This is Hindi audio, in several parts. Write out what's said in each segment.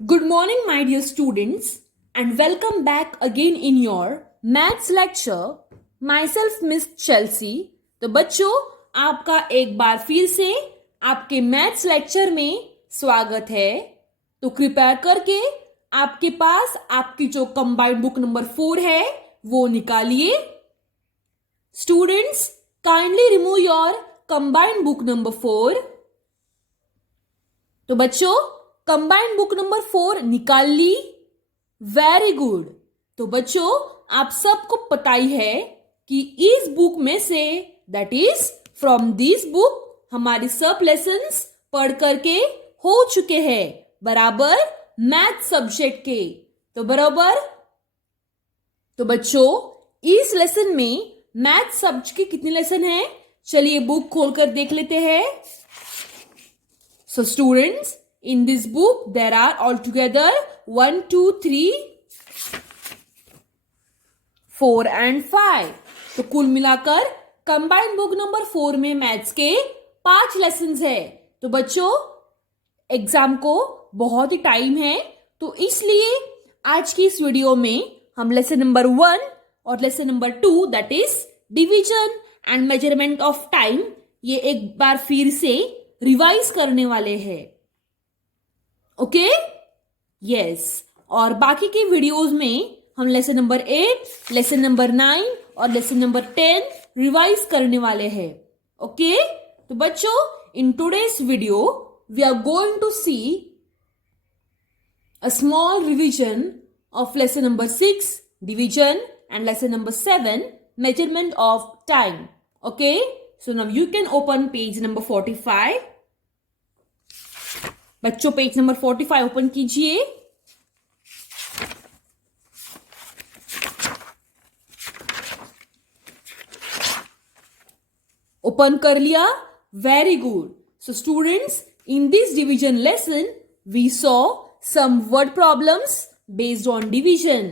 Good morning, my dear students, and welcome back again in your maths lecture. Myself, Miss Chelsea. तो बच्चों, आपका एक बार फिर से आपके मैथ्स लेक्चर में स्वागत है। तो कृपया करके आपके पास आपकी जो कंबाइंड बुक नंबर 4 है वो निकालिए। Students, kindly remove your combined book number 4। तो बच्चों, कंबाइंड बुक नंबर 4 निकाल ली। Very good. तो बच्चों, आप सबको पता ही है कि इस बुक में से, that is from this book, हमारे सब लेसन्स पढ़ करके हो चुके हैं बराबर मैथ सब्जेक्ट के। तो बराबर। तो बच्चों, इस लेसन में मैथ सब्जेक्ट के कितने लेसन हैं? चलिए बुक खोलकर देख लेते हैं। So students, in this book there are altogether 1, 2, 3, 4 and 5. तो कुल मिलाकर कंबाइंड बुक नंबर 4 में मैथ्स के 5 लेसन्स है। तो बच्चों, एग्जाम को बहुत ही टाइम है, तो इसलिए आज की इस वीडियो में हम लेसन नंबर 1 और lesson number 2, that is division and measurement of time, ये एक बार फिर से रिवाइज करने वाले हैं। Okay, yes. और बाकी के वीडियोस में हम लेसन नंबर 8, लेसन नंबर 9 और लेसन नंबर 10 रिवाइज करने वाले हैं। ओके, तो बच्चों, in today's video we are going to see a small revision of lesson number 6, division, and lesson number 7, measurement of time. Okay, so now you can open page number 45. बच्चों, पेज नंबर 45 ओपन कीजिए। ओपन कर लिया? Very good. So students, in this division lesson we saw some word problems based on division,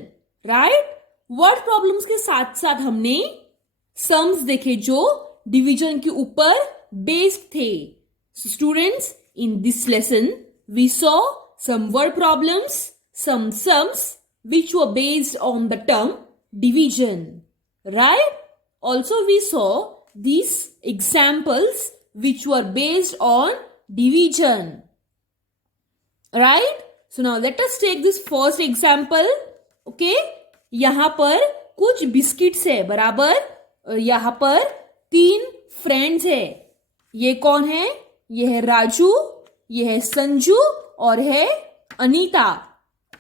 right? word problems के साथ साथ हमने sums देखे जो division के ऊपर based थे। So students, in this lesson we saw some word problems, some sums which were based on the term division, right? Also we saw these examples which were based on division, right? So now let us take this first example. Okay, यहां पर कुछ बिस्किट्स है बराबर। यहां पर 3 फ्रेंड्स है। ये कौन है? ये है राजू, ये है संजू और है अनीता।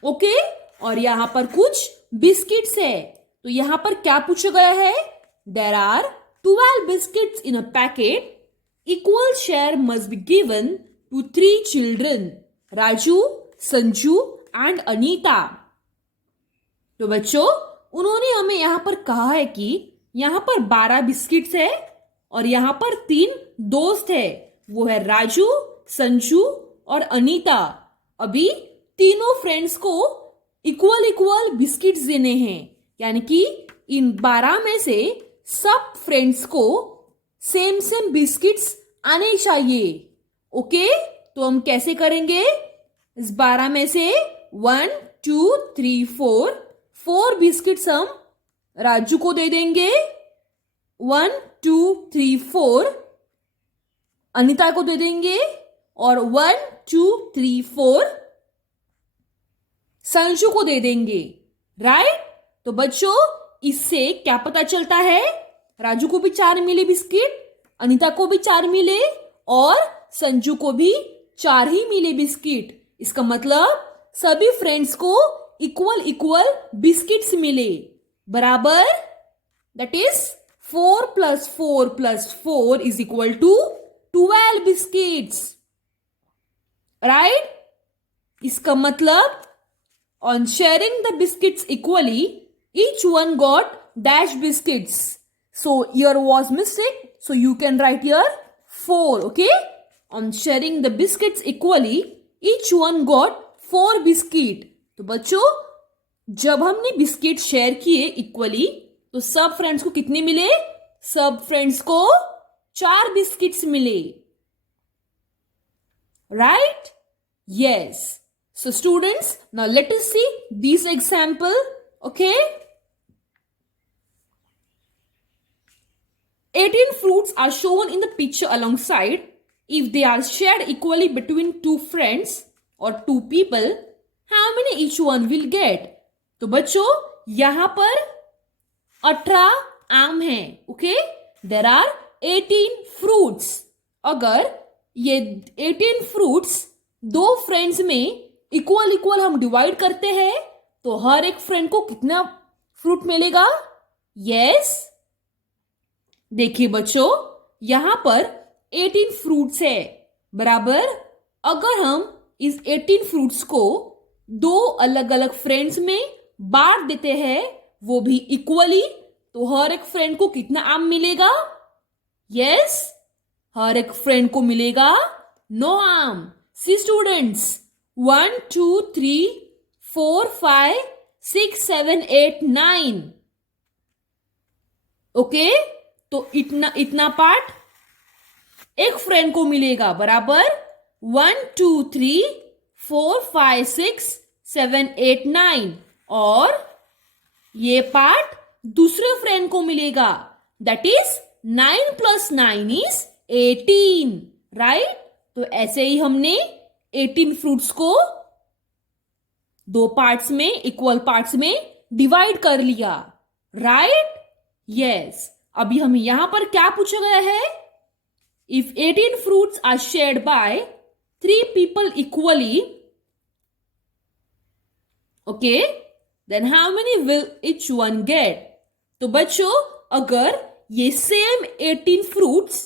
ओके, और यहां पर कुछ बिस्किट्स है। तो यहां पर क्या पूछा गया है? There are 12 biscuits in a packet, equal share must be given to 3 children, Raju, Sanju and Anita. तो बच्चों, उन्होंने हमें यहां पर कहा है कि यहां पर 12 बिस्किट्स है और यहां पर 3 दोस्त है, वो है राजू, संजू और अनीता। अभी तीनों फ्रेंड्स को इक्वल इक्वल बिस्किट्स देने हैं, यानी कि इन 12 में से सब फ्रेंड्स को सेम सेम बिस्किट्स आने चाहिए। ओके, तो हम कैसे करेंगे? इस 12 में से 1, 2, 3, 4 बिस्किट्स हम राजू को दे देंगे, 1, 2, 3, 4 अनीता को दे देंगे और 1, 2, 3, 4 संजू को दे देंगे, राइट? तो बच्चों, इससे क्या पता चलता है? राजू को भी 4 मिले बिस्किट, अनीता को भी 4 मिले और संजू को भी 4 ही मिले बिस्किट। इसका मतलब सभी फ्रेंड्स को इक्वल इक्वल बिस्किट्स मिले बराबर। That is 4 + 4 + 4 is equal to 12 biscuits, right? इसका मतलब on sharing the biscuits equally each one got dash biscuits. So here was mistake, so you can write here 4. Okay, on sharing the biscuits equally each one got 4 biscuit. तो बच्चों, जब हमने बिस्किट शेयर किए इक्वली, तो सब फ्रेंड्स को कितने मिले? सब फ्रेंड्स को 4 बिस्किट्स मिले, right? Yes. So students, now let us see this example. Okay. 18 fruits are shown in the picture alongside. If they are shared equally between two friends or two people, how many each one will get? तो बच्चों यहां पर 18 आम हैं. Okay, there are 18 fruits. अगर ये 18 फ्रूट्स दो फ्रेंड्स में इक्वल इक्वल हम डिवाइड करते हैं तो हर एक फ्रेंड को कितना फ्रूट मिलेगा? यस, देखिए बच्चों यहां पर 18 फ्रूट्स है बराबर. अगर हम इस 18 फ्रूट्स को दो अलग अलग फ्रेंड्स में बांट देते हैं वो भी इक्वली, तो हर एक फ्रेंड को कितना आम मिलेगा? यस, हर एक फ्रेंड को मिलेगा 9 आम. सी स्टूडेंट्स, 1 2 3 4 5 6 7 8 9. ओके, तो इतना पार्ट एक फ्रेंड को मिलेगा बराबर. 1 2 3 4 5 6 7 8 9 और ये पार्ट दूसरे फ्रेंड को मिलेगा. That is 9 + 9 is 18. राइट? तो ऐसे ही हमने 18 फ्रूट्स को दो पार्ट्स में, इक्वल पार्ट्स में डिवाइड कर लिया. राइट? यस. अभी हमें यहां पर क्या पूछा गया है? If 18 fruits are shared by 3 people equally, okay, then how many will each one get? तो बच्चों अगर ये सेम 18 फ्रूट्स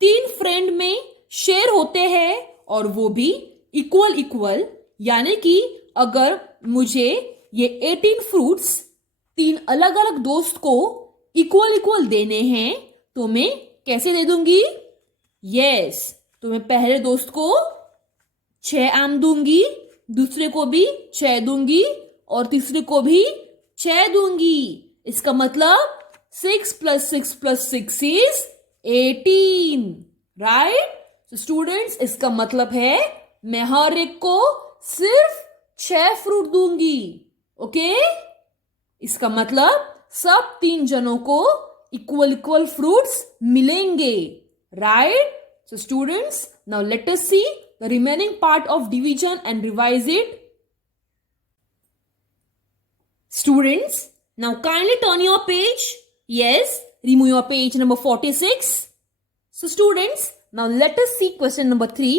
3 फ्रेंड में शेयर होते हैं और वो भी इक्वल इक्वल, यानी कि अगर मुझे ये 18 फ्रूट्स 3 अलग अलग दोस्त को इक्वल इक्वल देने हैं तो मैं कैसे दे दूंगी? यस, तो मैं पहले दोस्त को 6 आम दूंगी, दूसरे को भी 6 दूंगी और तीसरे को भी 6 दूंगी. इसका मतलब 6 + 6 + 6 इज 18. राइट? तो स्टूडेंट्स इसका मतलब है मैं हर एक को सिर्फ 6 फ्रूट दूंगी. ओके, इसका मतलब सब 3 जनों को इक्वल इक्वल फ्रूट्स मिलेंगे. Right? So students, now let us see the remaining part of division and revise it. Students, now kindly turn your page. Yes, remove your page number 46. So students, now let us see question number 3.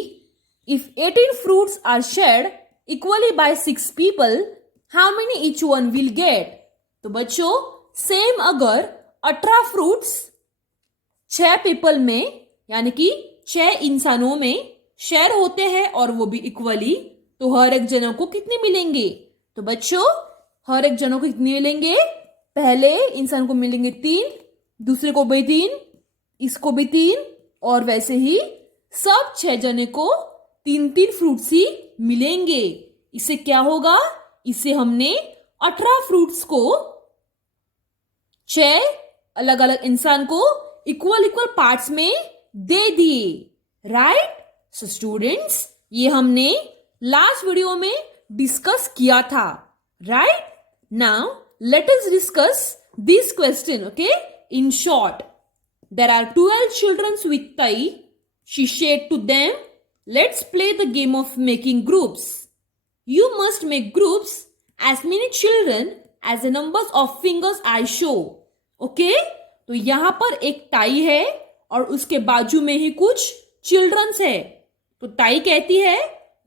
If 18 fruits are shared equally by 6 people, how many each one will get? तो बच्चों सेम अगर 18 फ्रूट्स 6 पीपल में यानी कि 6 इंसानों में शेयर होते हैं और वो भी इक्वली, तो हर एक जनों को कितने मिलेंगे? तो बच्चों हर एक जनों को कितने मिलेंगे? पहले इंसान को मिलेंगे 3, दूसरे को भी 3, इसको भी 3 और वैसे ही सब 6 जने को 3-3 फ्रूट्स ही मिलेंगे. इससे क्या होगा? इससे हमने 18 फ्रूट्स को 6 अलग अलग इंसान को इक्वल इक्वल पार्ट्स में दे दिए. राइट? सो स्टूडेंट्स ये हमने लास्ट वीडियो में डिस्कस किया था. Right? Now let us discuss this question, okay? In short, there are 12 children with Tai. She said to them, let's play the game of making groups. You must make groups as many children as the numbers of fingers I show. Okay? तो यहां पर एक टाई है और उसके बाजू में ही कुछ चिल्ड्रंस है. तो टाई कहती है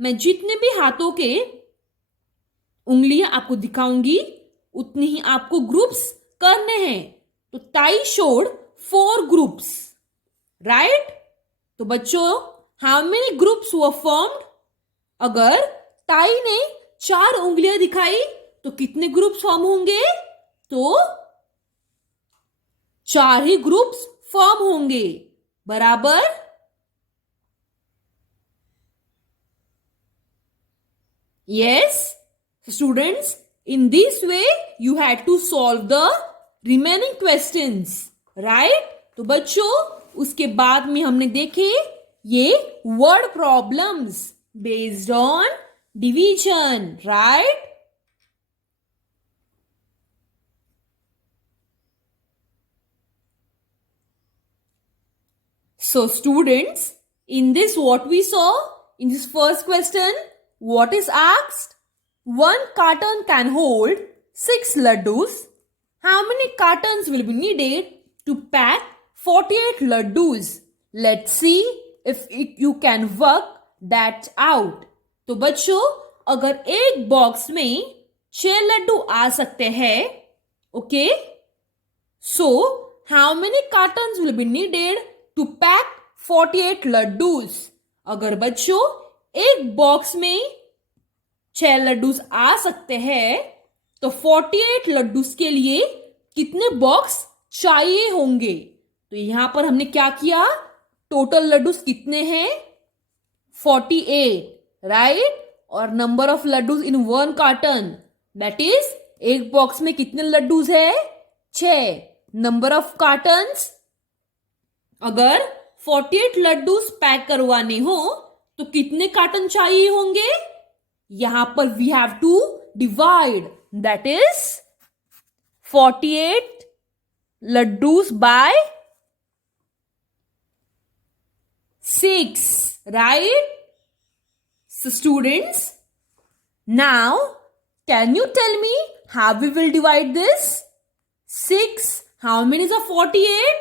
मैं जितने भी हाथों के उंगलियां आपको दिखाऊंगी उतनी ही आपको ग्रुप्स करने हैं. तो ताई शोड 4 ग्रुप्स. राइट? तो बच्चों how many groups were formed? अगर ताई ने 4 उंगलियां दिखाई तो कितने ग्रुप्स फॉर्म होंगे? तो 4 ही ग्रुप्स फॉर्म होंगे. बराबर? Yes students, in this way you had to solve the remaining questions. right? तो बच्चों उसके बाद में हमने देखे ये word problems based on division, right? So students, in this what we saw, in this first question, what is asked? One carton can hold 6 laddus. How many cartons will be needed to pack 48 laddus? Let's see if you can work that out. तो बच्चों, अगर एक बॉक्स में 6 लड्डू आ सकते हैं, okay, so how many cartons will be needed to pack 48 laddus? अगर बच्चों एक बॉक्स में 6 लड्डूस आ सकते हैं, तो 48 लड्डूस के लिए कितने बॉक्स चाहिए होंगे? तो यहां पर हमने क्या किया? टोटल लड्डूस कितने हैं? 48, राइट? और number of laddoos in one carton, that is एक बॉक्स में कितने लड्डूस है? 6. नंबर ऑफ कार्टन्स, अगर 48 लड्डूस पैक करवाने हो तो कितने कार्टन चाहिए होंगे? यहां पर we have to divide, that is 48 laddoos by 6, right? So students, now can you tell me how we will divide this? 6, how many is a 48?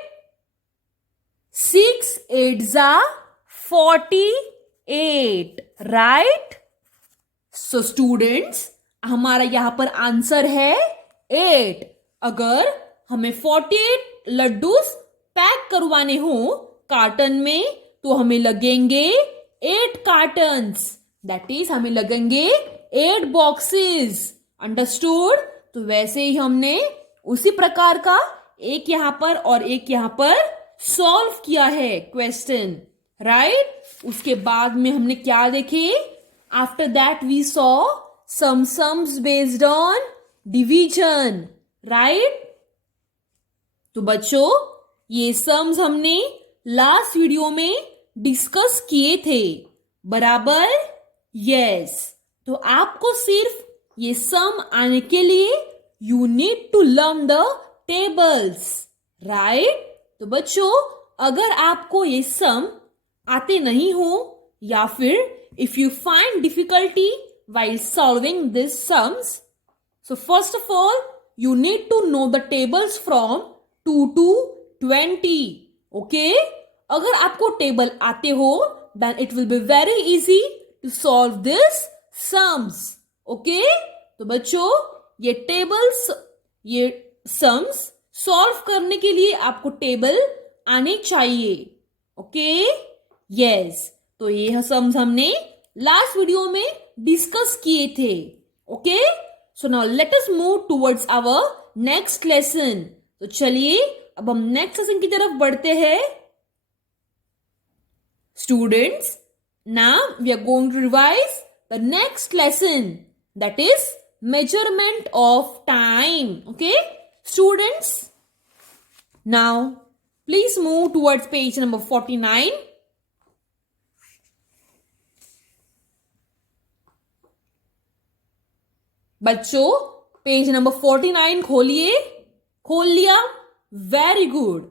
6 8s are 48, right? So students, हमारा यहां पर आंसर है 8. अगर हमें 48 लड्डूस पैक करवाने हो कार्टन में, तो हमें लगेंगे 8 कार्टन्स, दैट इज हमें लगेंगे 8 बॉक्सेस. अंडरस्टूड? तो वैसे ही हमने उसी प्रकार का एक यहां पर और एक यहां पर सॉल्व किया है क्वेश्चन, राइट? उसके बाद में हमने क्या देखे? After that we saw some sums based on division, right? तो बच्चों, ये सम्स हमने लास्ट वीडियो में डिस्कस किए थे, बराबर? यस. तो आपको सिर्फ ये सम आने के लिए you need to learn the tables, right? तो बच्चों, अगर आपको ये सम आते नहीं हो या फिर if you find difficulty while solving these sums, so first of all you need to know the tables from 2 to 20, okay? अगर आपको टेबल आते हो then it will be very easy to solve this sums, okay? तो बच्चों, ये टेबल्स, ये सम्स सॉल्व करने के लिए आपको टेबल आने चाहिए, ओके? यस. तो ये सम्स हमने लास्ट वीडियो में डिस्कस किए थे, okay? So now let us move towards our next lesson. तो चलिए अब हम नेक्स्ट लेसन की तरफ बढ़ते हैं. Students, now we are going to revise the next lesson, that is measurement of time, okay? Students, now please move towards page number 49. बच्चों, पेज नंबर 49 खोलिए. खोल लिया? Very good.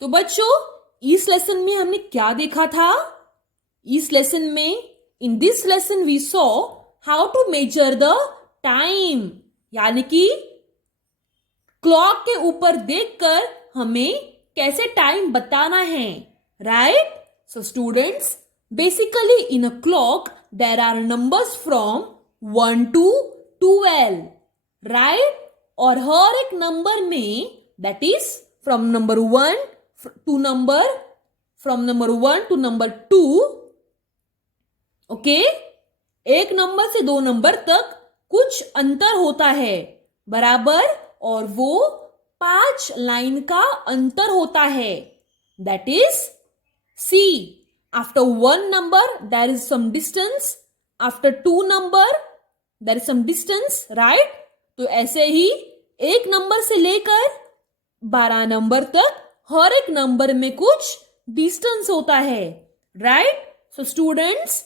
तो बच्चों, इस लेसन में हमने क्या देखा था? इस लेसन में, in this lesson we saw how to measure the time, यानी कि क्लॉक के ऊपर देखकर हमें कैसे टाइम बताना है, right? So students, basically in a clock there are numbers from 1 to 12, right? और हर एक नंबर में, that is from number 1 to number 2, okay? एक नंबर से 2 नंबर तक कुछ अंतर होता है, बराबर? और वो 5 लाइन का अंतर होता है, that is see. After 1 number there is some distance, after 2 number there is some distance, right? तो ऐसे ही एक नंबर से लेकर 12 नंबर तक हर एक नंबर में कुछ डिस्टेंस होता है, राइट? सो स्टूडेंट्स,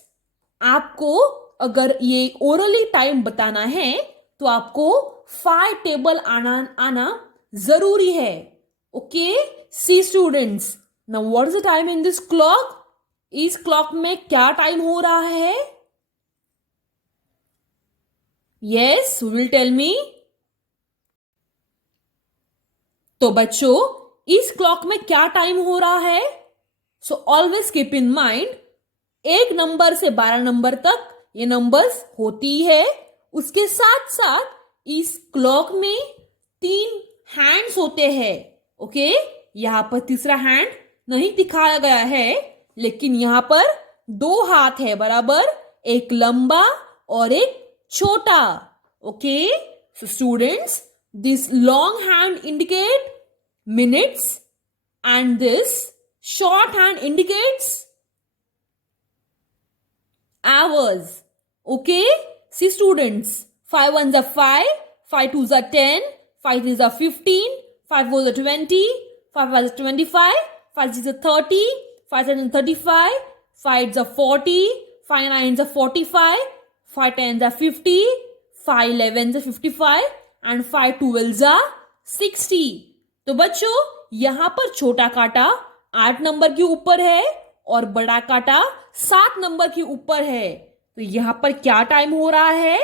आपको अगर ये ओरली टाइम बताना है तो आपको 5 टेबल आना जरूरी है. Okay, see students, now what is the time in this clock? इस क्लॉक में क्या टाइम हो रहा है? Yes, will tell me. तो बच्चों, इस क्लॉक में क्या टाइम हो रहा है? So always keep in mind, 1 number से 12 नंबर तक ये नंबर्स होती है. उसके साथ साथ इस क्लॉक में 3 हैंड्स होते हैं. ओके, यहां पर तीसरा हैंड नहीं दिखाया गया है, लेकिन यहां पर 2 हाथ है बराबर, एक लंबा और एक छोटा. Okay, so students, this long hand indicate minutes and this short hand indicates hours. Okay, see students, 5 ones are 5, 5 twos are 10, 5 threes are 15, 5 fours are 20, 5 fives are 25, 5 sixes are 30, 5 sevens are 35, 5 eights are 40, 5 nines are 45, 5 tens are 50, 5 elevens are 55 and 5 twelves are 60. तो बच्चों, यहां पर छोटा कांटा 8 नंबर के ऊपर है और बड़ा कांटा 7 नंबर के ऊपर है. तो यहां पर क्या टाइम हो रहा है?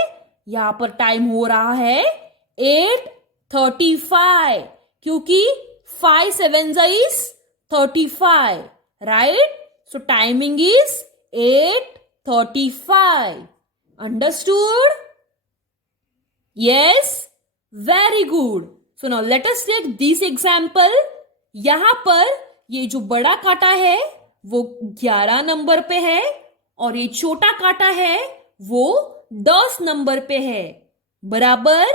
यहां पर टाइम हो रहा है 8:35, क्योंकि 5 sevens is 35, right? So timing is 8:35. Understood? Yes, very good. So now let us take this example. यहां पर ये जो बड़ा कांटा है वो 11 नंबर पे है और ये छोटा कांटा है वो 10 नंबर पे है, बराबर.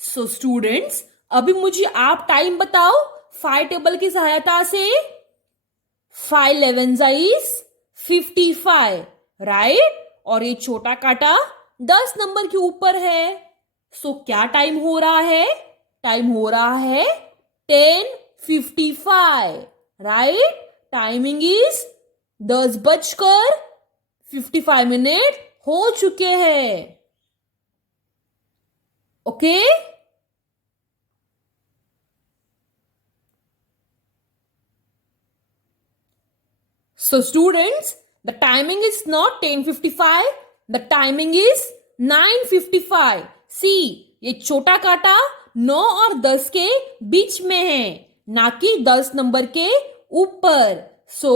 सो स्टूडेंट्स, अभी मुझे आप टाइम बताओ 5 टेबल की सहायता से. 5 11 is 55, राइट? और ये छोटा कांटा 10 नंबर के ऊपर है. सो क्या टाइम हो रहा है? टाइम हो रहा है 10:55, राइट? टाइमिंग इज 10:55 हो चुके हैं. Okay, so students, the timing is not 10:55, the timing is 9:55. See, ये छोटा कांटा 9 और 10 के बीच में है, ना कि 10 नंबर के ऊपर. सो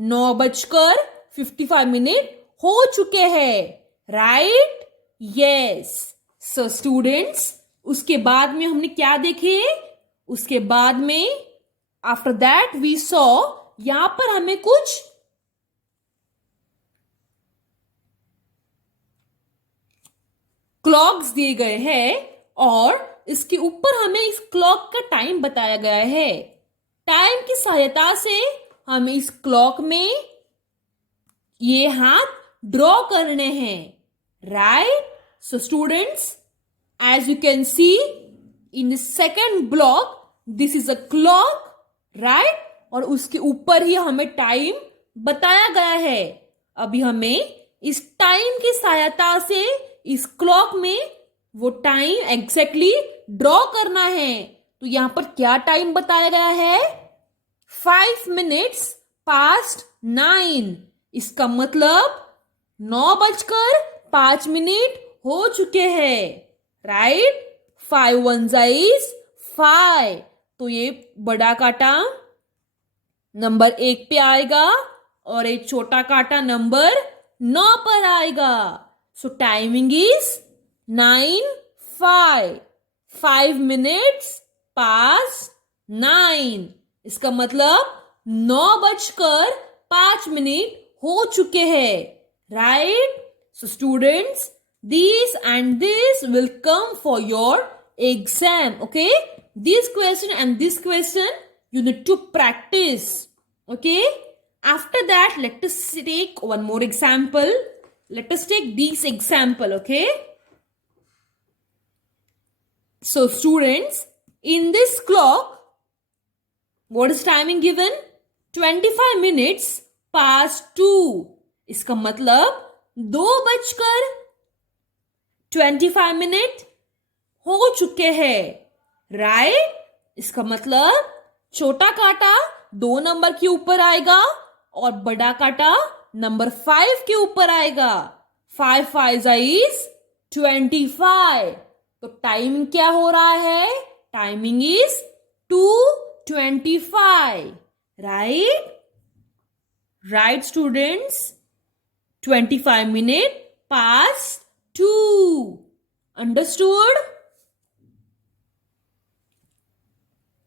9:55 हो चुके हैं, राइट? यस. सो स्टूडेंट्स, उसके बाद में हमने क्या देखे? उसके बाद में आफ्टर दैट वी सॉ, यहां पर हमें कुछ क्लॉक्स दिए गए हैं और इसके ऊपर हमें इस क्लॉक का टाइम बताया गया है. टाइम की सहायता से हमें इस क्लॉक में ये हाथ ड्रॉ करने हैं, right? So students, as you can see in the second block, this is a clock, right? और उसके ऊपर ही हमें टाइम बताया गया है. अभी हमें इस टाइम की सहायता से इस क्लॉक में वो टाइम एग्जैक्टली ड्रॉ करना है. तो यहां पर क्या टाइम बताया गया है? 5 minutes past 9. इसका मतलब 9:05 हो चुके हैं, राइट? 5 ones is 5. तो ये बड़ा कांटा नंबर 1 पे आएगा और एक छोटा कांटा नंबर 9 पर आएगा. सो टाइमिंग इज 9:05. 5 minutes past 9. इसका मतलब 9:05 हो चुके हैं, right? So students, this and this will come for your exam. Okay, this question and this question you need to practice. Okay, after that let us take one more example. Let us take this example. Okay, so students, in this clock what is timing given? 25 minutes past 2. इसका मतलब 2:25 25 मिनट हो चुके हैं, राइट। इसका मतलब छोटा कांटा 2 नंबर के ऊपर आएगा और बड़ा कांटा नंबर 5 के ऊपर आएगा। 5 5 इज 25। तो टाइमिंग क्या हो रहा है? Timing is 2:25, right. Right students, 25 minutes past 2. Understood?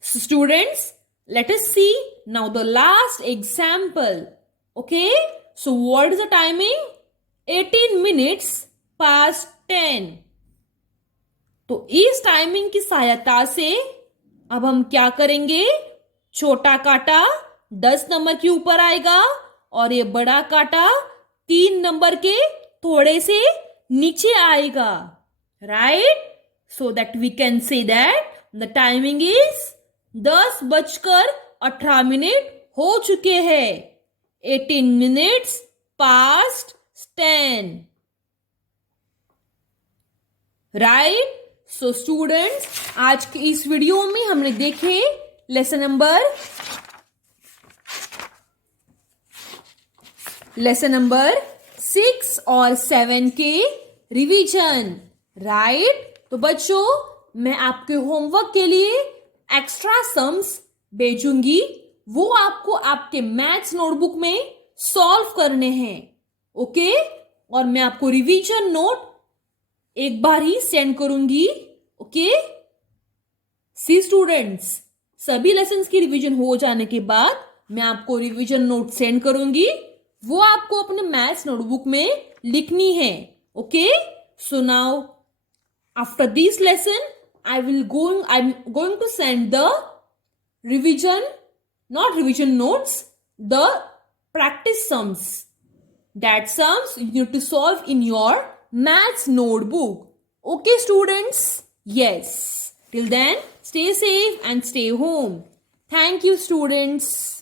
So students, let us see now the last example. Okay, so what is the timing? 18 minutes past 10. तो इस टाइमिंग की सहायता से अब हम क्या करेंगे? छोटा कांटा 10 नंबर के ऊपर आएगा और ये बड़ा कांटा 3 नंबर के थोड़े से नीचे आएगा, right. So that we can say that the timing is 10:18 हो चुके हैं। 18 minutes past 10, right. So students, आज के इस वीडियो में हमने देखे लेसन नंबर 6 और 7 के रिवीजन, राइट। तो बच्चों, मैं आपके होमवर्क के लिए एक्स्ट्रा सम्स भेजूंगी, वो आपको आपके मैथ्स नोटबुक में सॉल्व करने हैं, ओके। और मैं आपको रिवीजन नोट एक बार ही सेंड करूंगी, ओके। सी स्टूडेंट्स, सभी लेसन्स की रिवीजन हो जाने के बाद मैं आपको रिवीजन नोट सेंड करूंगी, वो आपको अपने मैथ्स नोटबुक में लिखनी है, okay. So now after this lesson I'm going to send the revision, not revision notes, the practice sums. That sums you need to solve in your maths notebook. Okay, students? Yes. Till then, stay safe and stay home. Thank you, students.